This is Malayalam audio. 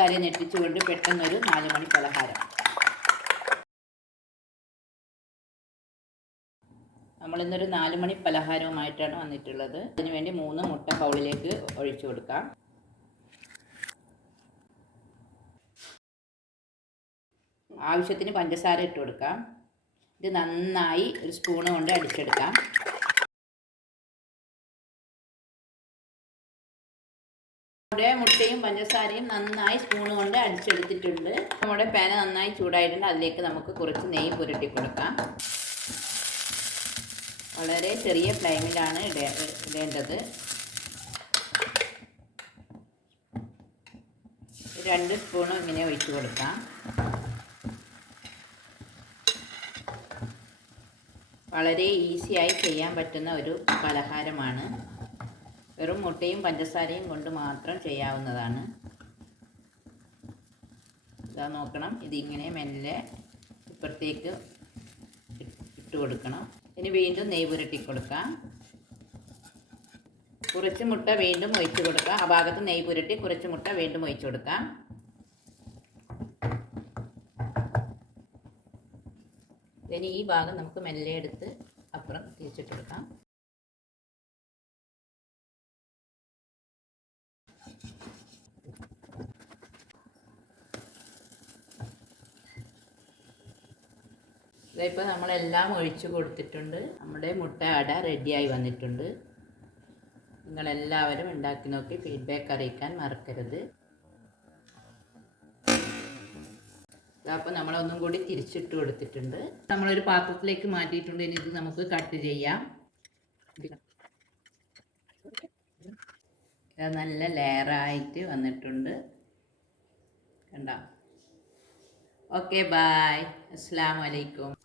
തല ഞെട്ടിച്ചുകൊണ്ട് പെട്ടെന്നൊരു 4 മണി പലഹാരം. നമ്മളിന്നൊരു 4 മണി പലഹാരവുമായിട്ടാണ് വന്നിട്ടുള്ളത്. അതിനുവേണ്ടി 3 മുട്ട ബൗളിലേക്ക് ഒഴിച്ചു കൊടുക്കാം. ആവശ്യത്തിന് പഞ്ചസാര ഇട്ട് കൊടുക്കാം. ഇത് നന്നായി ഒരു സ്പൂണ് കൊണ്ട് അടിച്ചെടുക്കാം. നമ്മുടെ മുട്ടയും പഞ്ചസാരയും നന്നായി സ്പൂണ് കൊണ്ട് അടിച്ചെടുത്തിട്ടുണ്ട്. നമ്മുടെ പാന് നന്നായി ചൂടായിട്ടുണ്ട്. അതിലേക്ക് നമുക്ക് കുറച്ച് നെയ്യ് പുരട്ടി കൊടുക്കാം. വളരെ ചെറിയ ഫ്ലെയിമിലാണ് ഇടേണ്ടത്. 2 സ്പൂണ് ഇങ്ങനെ ഒഴിച്ച് കൊടുക്കാം. വളരെ ഈസിയായി ചെയ്യാൻ പറ്റുന്ന ഒരു പലഹാരമാണ്. വെറും മുട്ടയും പഞ്ചസാരയും കൊണ്ട് മാത്രം ചെയ്യാവുന്നതാണ്. ഇതാ നോക്കണം, ഇതിങ്ങനെ മെല്ലെ ഇപ്പുറത്തേക്ക് ഇട്ട് കൊടുക്കണം. ഇനി വീണ്ടും നെയ്യ് പുരട്ടി കൊടുക്കാം. കുറച്ച് മുട്ട വീണ്ടും ഒഴിച്ച് കൊടുക്കാം. ആ ഭാഗത്ത് നെയ്യ് പുരട്ടി കുറച്ച് മുട്ട വീണ്ടും ഒഴിച്ച് കൊടുക്കാം. ഇനി ഈ ഭാഗം നമുക്ക് മെല്ലെ എടുത്ത് അപ്പുറം തിരിച്ചിട്ട് കൊടുക്കാം. ഇതിപ്പോൾ നമ്മളെല്ലാം ഒഴിച്ചു കൊടുത്തിട്ടുണ്ട്. നമ്മുടെ മുട്ട അട റെഡിയായി വന്നിട്ടുണ്ട്. നിങ്ങളെല്ലാവരും ഉണ്ടാക്കി നോക്കി ഫീഡ്ബാക്ക് അറിയിക്കാൻ മറക്കരുത്. അപ്പോൾ നമ്മളൊന്നും കൂടി തിരിച്ചിട്ട് കൊടുത്തിട്ടുണ്ട്. നമ്മളൊരു പാത്രത്തിലേക്ക് മാറ്റിയിട്ടുണ്ട്. ഇനി ഇത് നമുക്ക് കട്ട് ചെയ്യാം. ഇത് നല്ല ലെയറായിട്ട് വന്നിട്ടുണ്ട്, കണ്ടോ? Okay, bye. അസ്സലാമു അലൈക്കും.